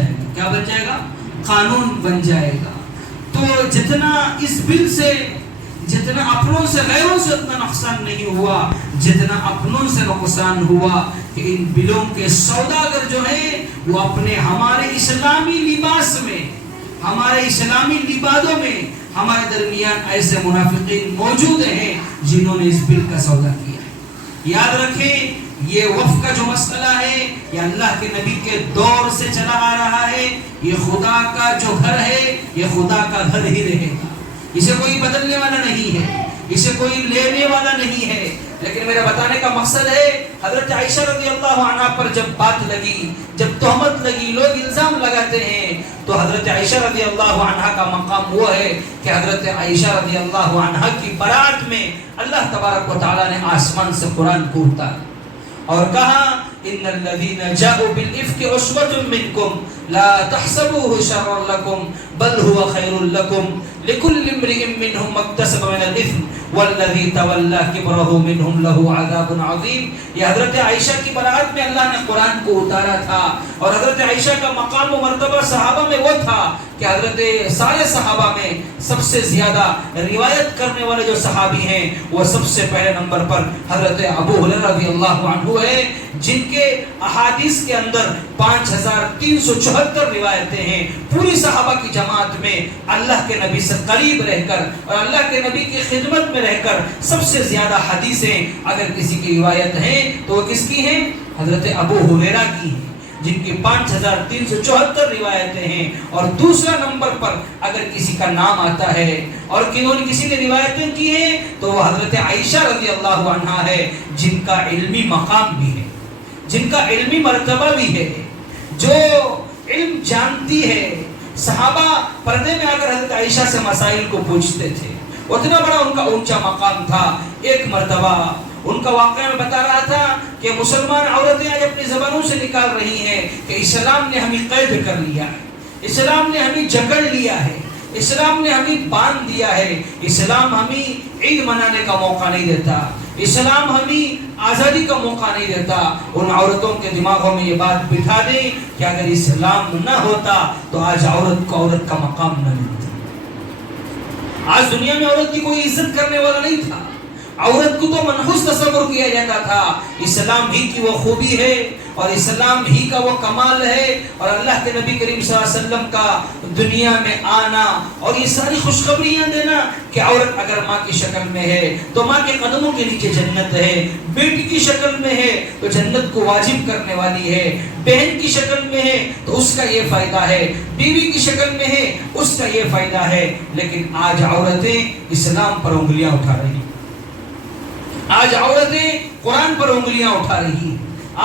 جائے گا. کیا بن جائے گا؟ قانون بن جائے گا. تو جتنا اس بل سے جتنا اپنوں سے غیروں سے اتنا نقصان نہیں ہوا جتنا اپنوں سے نقصان ہوا کہ ان بلوں کے سوداگر جو ہیں وہ اپنے ہمارے اسلامی لباس میں ہمارے اسلامی لبادوں میں ہمارے درمیان ایسے منافقین موجود ہیں جنہوں نے اس بل کا سودا کیا ہے. یاد رکھیں یہ وقف کا جو مسئلہ ہے یہ اللہ کے نبی کے دور سے چلا آ رہا ہے. یہ خدا کا جو گھر ہے یہ خدا کا گھر ہی رہے گا. اسے کوئی بدلنے والا نہیں ہے, اسے کوئی لینے والا نہیں ہے. لیکن میرا بتانے کا مقصد ہے حضرت عائشہ رضی اللہ عنہا پر جب بات لگی, جب تہمت لگی, لوگ الزام لگاتے ہیں, تو حضرت عائشہ رضی اللہ عنہا کا مقام وہ ہے کہ حضرت عائشہ رضی اللہ عنہا کی برات میں اللہ تبارک و تعالیٰ نے آسمان سے قرآن کو اتارا اور کہا ان الذين جاءوا بالافك عصبة منكم لا تحسبوه شرا لكم بل هو خير لكم لكل امرئ منهم ما اكتسب من الاثم والذي تولى كبره منهم له عذاب عظيم. یہ حضرت عائشہ کی برات میں اللہ نے قرآن کو اتارا تھا اور حضرت عائشہ کا مقام و مرتبہ صحابہ میں وہ تھا کہ حضرت سارے صحابہ میں سب سے زیادہ روایت کرنے والے جو صحابی ہیں وہ سب سے پہلے نمبر پر حضرت ابو ہریرہ رضی اللہ عنہ ہے, جن کے احادیث کے اندر 5374 روایتیں ہیں. پوری صحابہ کی جماعت میں اللہ کے نبی سے قریب رہ کر اور اللہ کے نبی کی خدمت میں رہ کر سب سے زیادہ حدیثیں اگر کسی کی روایت ہیں تو وہ کس کی ہیں؟ حضرت ابو ہریرہ کی ہیں, جن کی 5374 روایتیں ہیں. اور دوسرا نمبر پر اگر کسی کا نام آتا ہے اور کسی نے روایتیں کی ہیں تو وہ حضرت عائشہ رضی اللہ عنہا ہے, جن کا علمی مقام بھی ہے, جن کا علمی مرتبہ بھی ہے, جو علم جانتی ہے. صحابہ پردے میں اگر حضرت عائشہ سے مسائل کو پوچھتے تھے, اتنا بڑا ان کا اونچا مقام تھا. ایک مرتبہ ان کا واقعہ میں بتا رہا تھا کہ مسلمان عورتیں آج اپنی زبانوں سے نکال رہی ہیں کہ اسلام نے ہمیں قید کر لیا ہے, اسلام نے ہمیں جکڑ لیا ہے, اسلام نے ہمیں باندھ دیا ہے, اسلام ہمیں عید منانے کا موقع نہیں دیتا, اسلام ہمیں آزادی کا موقع نہیں دیتا. ان عورتوں کے دماغوں میں یہ بات بٹھا دیں کہ اگر اسلام نہ ہوتا تو آج عورت کو عورت کا مقام نہ ملتا. آج دنیا میں عورت کی کوئی عزت کرنے والا نہیں تھا, عورت کو تو منحوس تصور کیا جاتا تھا. اسلام ہی کی وہ خوبی ہے اور اسلام ہی کا وہ کمال ہے اور اللہ کے نبی کریم صلی اللہ علیہ وسلم کا دنیا میں آنا اور یہ ساری خوشخبریاں دینا کہ عورت اگر ماں کی شکل میں ہے تو ماں کے قدموں کے نیچے جنت ہے, بیٹی کی شکل میں ہے تو جنت کو واجب کرنے والی ہے, بہن کی شکل میں ہے تو اس کا یہ فائدہ ہے, بیوی کی شکل میں ہے اس کا یہ فائدہ ہے. لیکن آج عورتیں اسلام پر انگلیاں اٹھا رہی ہیں, آج عورتیں قرآن پر انگلیاں اٹھا رہی ہیں,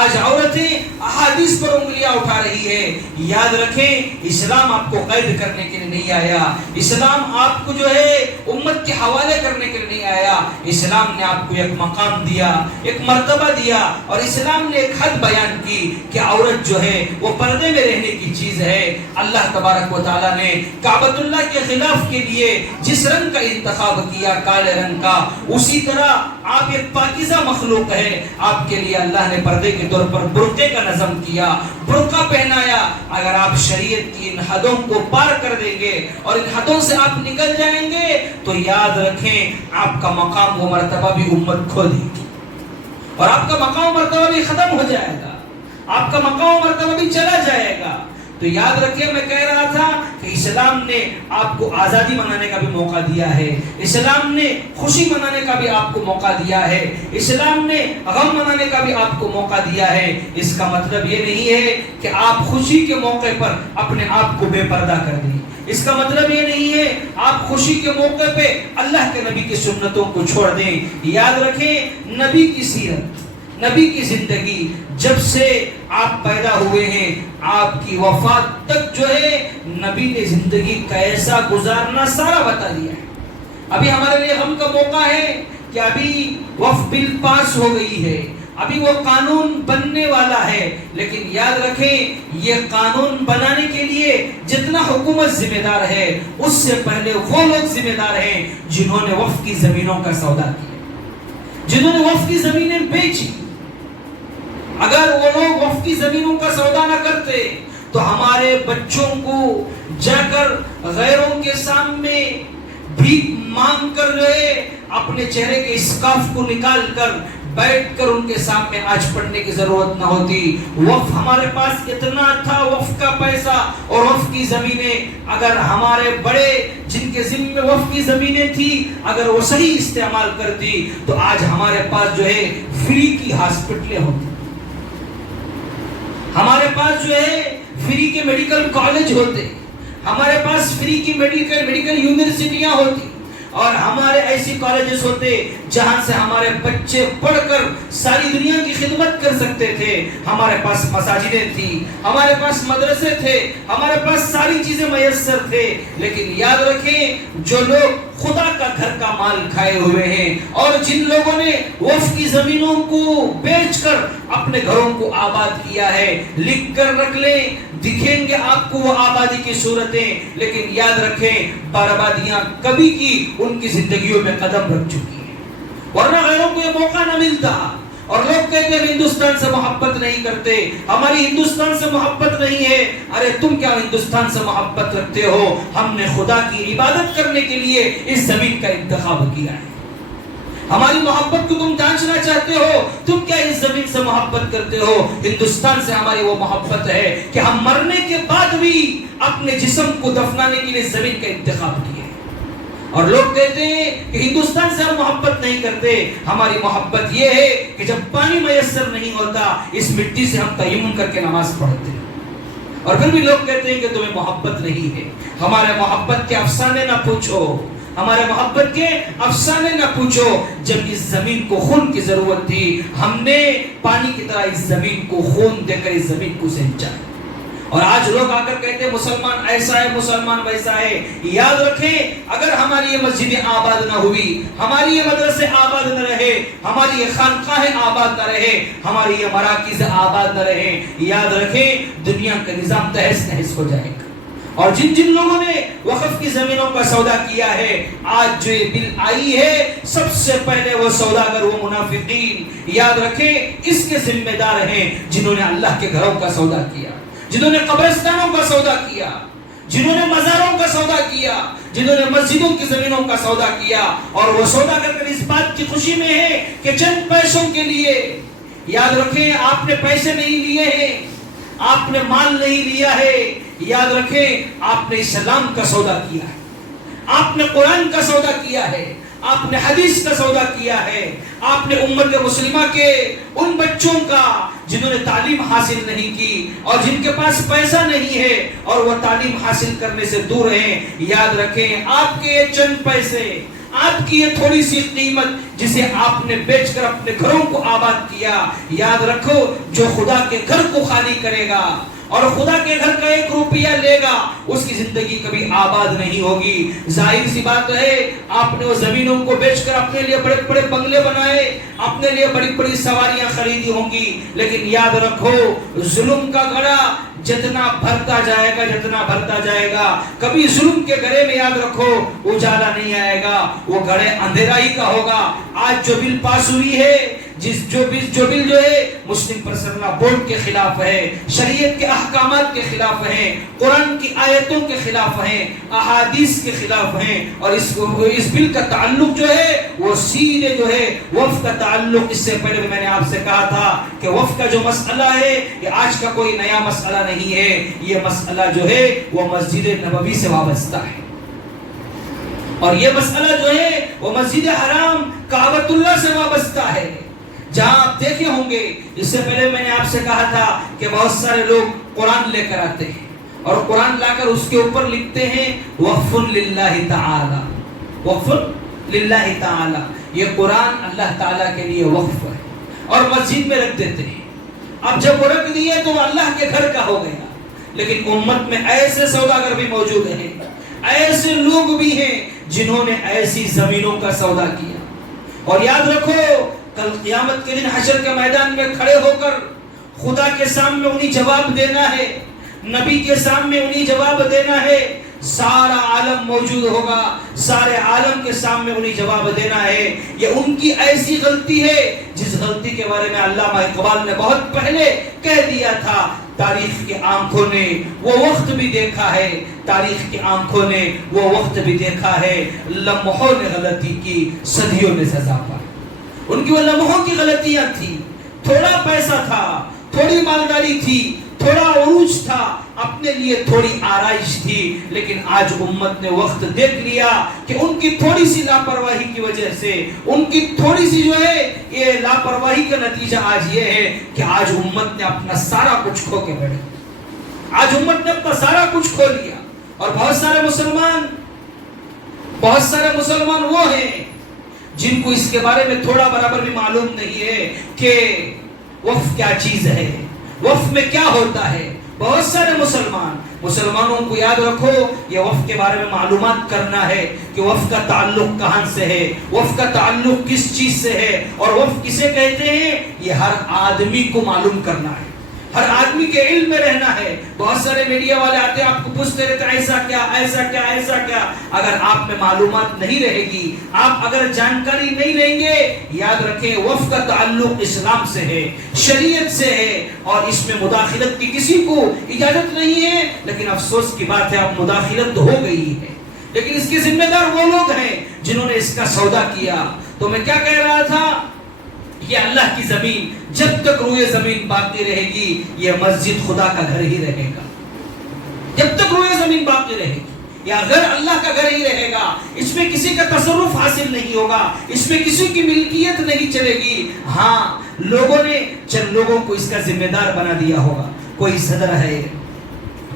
آج عورتیں احادیث پر انگلیاں اٹھا رہی ہے. یاد رکھیں اسلام آپ کو قید کرنے کے لیے نہیں آیا, اسلام آپ کو جو ہے امت کے حوالے کرنے کے لیے نہیں آیا. اسلام نے آپ کو ایک مقام دیا, ایک مرتبہ دیا اور اسلام نے ایک حد بیان کی کہ عورت جو ہے وہ پردے میں رہنے کی چیز ہے. اللہ تبارک و تعالیٰ نے کعبۃ اللہ کے خلاف کے لیے جس رنگ کا انتخاب کیا کالے رنگ کا, اسی طرح آپ ایک پاکیزہ مخلوق ہے, آپ کے لیے اللہ نے پردے کے طور پر برقعے کا نظم کیا, برقع پہنایا. اگر آپ شریعت کی ان حدوں کو پار کر دیں گے اور ان حدوں سے آپ نکل جائیں گے تو یاد رکھیں آپ کا مقام و مرتبہ بھی امت کھو دے گی اور آپ کا مقام و مرتبہ بھی ختم ہو جائے گا, آپ کا مقام و مرتبہ بھی چلا جائے گا. تو یاد رکھیں میں کہہ رہا تھا کہ اسلام نے آپ کو آزادی منانے کا بھی موقع دیا ہے, اسلام نے خوشی منانے کا بھی آپ کو موقع دیا ہے, اسلام نے غم منانے کا بھی آپ کو موقع دیا ہے. اس کا مطلب یہ نہیں ہے کہ آپ خوشی کے موقع پر اپنے آپ کو بے پردہ کر دیں, اس کا مطلب یہ نہیں ہے آپ خوشی کے موقع پہ اللہ کے نبی کی سنتوں کو چھوڑ دیں. یاد رکھیں نبی کی سیرت, نبی کی زندگی جب سے آپ پیدا ہوئے ہیں آپ کی وفات تک جو ہے نبی نے زندگی کیسا گزارنا سارا بتا دیا ہے. ابھی ہمارے لیے غم کا موقع ہے کہ ابھی وقف بل پاس ہو گئی ہے, ابھی وہ قانون بننے والا ہے, لیکن یاد رکھیں یہ قانون بنانے کے لیے جتنا حکومت ذمہ دار ہے اس سے پہلے وہ لوگ ذمہ دار ہیں جنہوں نے وقف کی زمینوں کا سودا کیا, جنہوں نے وقف کی زمینیں بیچی. اگر وہ لوگ وقف کی زمینوں کا سودا نہ کرتے, تو ہمارے بچوں کو جا کر غیروں کے سامنے بھیک مانگ کر رہے اپنے چہرے کے اسکارف کو نکال کر بیٹھ کر ان کے سامنے آج پڑھنے کی ضرورت نہ ہوتی. وقف ہمارے پاس اتنا تھا، وقف کا پیسہ اور وقف کی زمینیں، اگر ہمارے بڑے جن کے ذمہ وقف کی زمینیں تھی اگر وہ صحیح استعمال کرتی تو آج ہمارے پاس جو ہے فری کی ہاسپٹلیں ہوتی، ہمارے پاس جو ہے فری کے میڈیکل کالج ہوتے، ہمارے پاس فری کی میڈیکل یونیورسٹیاں ہوتی، اور ہمارے ایسی کالجز ہوتے جہاں سے ہمارے بچے پڑھ کر ساری دنیا کی خدمت کر سکتے تھے. ہمارے پاس مساجدیں تھی، ہمارے پاس مدرسے تھے، ہمارے پاس ساری چیزیں میسر تھے. لیکن یاد رکھیں جو لوگ خدا کا گھر کا مال کھائے ہوئے ہیں اور جن لوگوں نے وقف کی زمینوں کو بیچ کر اپنے گھروں کو آباد کیا ہے، لکھ کر رکھ لیں، دکھیں گے آپ کو وہ آبادی کی صورتیں. لیکن یاد رکھیں بربادیاں کبھی کی ان کی زندگیوں میں قدم رکھ چکی ہیں، ورنہ غیروں کو یہ موقع نہ ملتا. اور لوگ کہتے ہیں ہندوستان سے محبت نہیں کرتے، ہماری ہندوستان سے محبت نہیں ہے. ارے تم کیا ہندوستان سے محبت رکھتے ہو؟ ہم نے خدا کی عبادت کرنے کے لیے اس زمین کا انتخاب کیا ہے. ہماری محبت کو تم جانچنا چاہتے ہو، تم کیا اس زمین سے محبت کرتے ہو؟ ہندوستان سے ہماری وہ محبت ہے کہ ہم مرنے کے بعد بھی اپنے جسم کو دفنانے کے لیے زمین کا انتخاب کیا. اور لوگ کہتے ہیں کہ ہندوستان سے ہم محبت نہیں کرتے. ہماری محبت یہ ہے کہ جب پانی میسر نہیں ہوتا اس مٹی سے ہم تیمم کر کے نماز پڑھتے ہیں. اور پھر بھی لوگ کہتے ہیں کہ تمہیں محبت نہیں ہے. ہمارے محبت کے افسانے نہ پوچھو، ہمارے محبت کے افسانے نہ پوچھو. جب اس زمین کو خون کی ضرورت تھی ہم نے پانی کی طرح اس زمین کو خون دے کر اس زمین کو سینچا. اور آج لوگ آ کر کہتے ہیں مسلمان ایسا ہے، مسلمان ویسا ہے. یاد رکھیں اگر ہماری یہ مسجدیں آباد نہ ہوئی، ہماری یہ مدرسے آباد نہ رہے، ہماری یہ خانقاہیں آباد نہ رہے، ہماری یہ مراکز آباد نہ رہے، یاد رکھیں دنیا کا نظام تہس نہس ہو جائے گا. اور جن جن لوگوں نے وقف کی زمینوں کا سودا کیا ہے، آج جو یہ بل آئی ہے سب سے پہلے وہ سوداگر، وہ منافقین یاد رکھیں اس کے ذمہ دار ہیں جنہوں نے اللہ کے گھروں کا سودا کیا، جنہوں نے قبرستانوں کا سودا کیا، جنہوں نے مزاروں کا سودا کیا، جنہوں نے مسجدوں کی زمینوں کا سودا کیا. اور وہ سودا کر اس بات کی خوشی میں ہے کہ چند پیسوں کے لیے، یاد رکھیں آپ نے پیسے نہیں لیے ہیں، آپ نے مال نہیں لیا ہے، یاد رکھیں آپ نے اسلام کا سودا کیا ہے، آپ نے قرآن کا سودا کیا ہے، آپ نے حدیث کا سودا کیا ہے، آپ نے امت مسلمہ کے ان بچوں کا جنہوں نے تعلیم حاصل نہیں کی اور جن کے پاس پیسہ نہیں ہے اور وہ تعلیم حاصل کرنے سے دور ہیں. یاد رکھیں آپ کے یہ چند پیسے، آپ کی یہ تھوڑی سی قیمت جسے آپ نے بیچ کر اپنے گھروں کو آباد کیا، یاد رکھو جو خدا کے گھر کو خالی کرے گا اور خدا کے گھر کا 1 روپیہ لے گا اس کی زندگی کبھی آباد نہیں ہوگی. ظاہر سی بات ہے آپ نے وہ زمینوں کو بیچ کر اپنے لیے بڑے بڑے بنگلے بنائے، اپنے لیے بڑی بڑی سواریاں خریدی ہوں گی، لیکن یاد رکھو ظلم کا گڑھا جتنا بھرتا جائے گا، جتنا بھرتا جائے گا، کبھی ظلم کے گڑھے میں یاد رکھو اجالا نہیں آئے گا، وہ گڑھے اندھیرا ہی کا ہوگا. آج جو بل پاس ہوئی ہے، جو بل جو ہے مسلم پرسنل بورڈ کے خلاف ہے، شریعت کے احکامات کے خلاف ہیں، قرآن کی آیتوں کے خلاف ہیں، احادیث کے خلاف ہیں. اور اس بل کا تعلق جو ہے وہ سیدھے جو ہے وقف کا تعلق، اس سے پہلے میں نے آپ سے کہا تھا کہ وقف کا جو مسئلہ ہے یہ آج کا کوئی نیا مسئلہ نہیں ہے، یہ مسئلہ جو ہے وہ مسجد نبوی سے وابستہ ہے. اور یہ مسئلہ جو ہے وہ مسجد حرام کعبۃ اللہ سے وابستہ ہے، جہاں آپ دیکھے ہوں گے اس سے پہلے میں نے آپ سے کہا تھا کہ بہت سارے لوگ قرآن لے کر آتے ہیں اور قرآن لا کر اس کے اوپر لکھتے ہیں وقف للہ تعالی، وقف للہ تعالی، یہ قرآن اللہ تعالیٰ کے لیے وقف ہے، اور مسجد میں رکھ دیتے ہیں. اب جب وہ رکھ دیے تو اللہ کے گھر کا ہو گیا. لیکن امت میں ایسے سوداگر بھی موجود ہیں، ایسے لوگ بھی ہیں جنہوں نے ایسی زمینوں کا سودا کیا. اور یاد رکھو کل قیامت کے دن حشر کے میدان میں کھڑے ہو کر خدا کے سامنے انہیں جواب دینا ہے، نبی کے سامنے انہیں جواب دینا ہے. سارا عالم موجود ہوگا، سارے عالم کے سامنے انہیں جواب دینا ہے. یہ ان کی ایسی غلطی ہے جس غلطی کے بارے میں علامہ اقبال نے بہت پہلے کہہ دیا تھا تاریخ کی آنکھوں نے وہ وقت بھی دیکھا ہے، تاریخ کی آنکھوں نے وہ وقت بھی دیکھا ہے، لمحوں نے غلطی کی، صدیوں نے سزا پائی۔ ان کی وہ لمحوں کی غلطیاں تھی، تھوڑا پیسہ تھا، تھوڑی مالداری تھی، تھوڑا عروج تھا، اپنے لیے تھوڑی آرائش تھی، لیکن آج امت نے وقت دیکھ لیا کہ ان کی تھوڑی سی لاپرواہی کی وجہ سے، ان کی تھوڑی سی جو ہے یہ لاپرواہی کا نتیجہ آج یہ ہے کہ آج امت نے اپنا سارا کچھ کھو کے بیٹھے، آج امت نے اپنا سارا کچھ کھو لیا۔ اور بہت سارے مسلمان وہ ہیں جن کو اس کے بارے میں تھوڑا برابر بھی معلوم نہیں ہے کہ وقف کیا چیز ہے، وقف میں کیا ہوتا ہے۔ بہت سارے مسلمانوں کو یاد رکھو، یہ وقف کے بارے میں معلومات کرنا ہے کہ وقف کا تعلق کہاں سے ہے، وقف کا تعلق کس چیز سے ہے، اور وقف کسے کہتے ہیں، یہ ہر آدمی کو معلوم کرنا ہے، ہر آدمی کے علم میں رہنا ہے۔ بہت سارے میڈیا والے آتے ہیں، آپ کو پوچھتے رہتے ہیں ایسا کیا ایسا کیا ایسا کیا۔ اگر آپ میں معلومات نہیں رہے گی، آپ اگر جانکاری نہیں لیں گے، یاد رکھیں وقف کا تعلق اسلام سے ہے، شریعت سے ہے، اور اس میں مداخلت کی کسی کو اجازت نہیں ہے۔ لیکن افسوس کی بات ہے اب مداخلت ہو گئی ہے، لیکن اس کے ذمہ دار وہ لوگ ہیں جنہوں نے اس کا سودا کیا۔ تو میں کیا کہہ رہا تھا، یہ اللہ کی زمین جب تک روئے زمین باقی رہے گی، یہ مسجد خدا کا گھر ہی رہے گا۔ جب تک روئے زمین باقی رہے گی، یہ گھر اللہ کا گھر ہی رہے گا۔ اس میں کسی کا تصرف حاصل نہیں ہوگا، اس میں کسی کی ملکیت نہیں چلے گی۔ ہاں، لوگوں نے چند لوگوں کو اس کا ذمہ دار بنا دیا ہوگا، کوئی صدر ہے،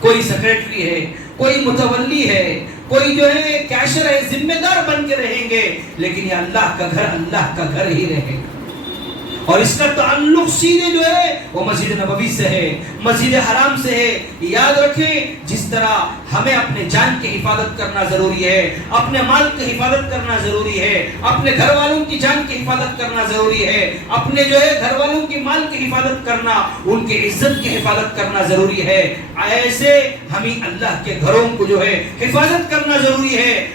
کوئی سیکریٹری ہے، کوئی متولی ہے، کوئی جو ہے کیشر ہے، ذمہ دار بن کے رہیں گے، لیکن یہ اللہ کا گھر ہی رہے گا۔ اور اس کا تعلق سیدھے جو ہے وہ مسجد نبوی سے ہے، مسجد حرام سے ہے۔ یاد رکھیں، جس طرح ہمیں اپنے جان کی حفاظت کرنا ضروری ہے، اپنے مال کی حفاظت کرنا ضروری ہے، اپنے گھر والوں کی جان کی حفاظت کرنا ضروری ہے، اپنے جو ہے گھر والوں کی مال کی حفاظت کرنا، ان کی عزت کی حفاظت کرنا ضروری ہے، ایسے ہمیں اللہ کے گھروں کو جو ہے حفاظت کرنا ضروری ہے۔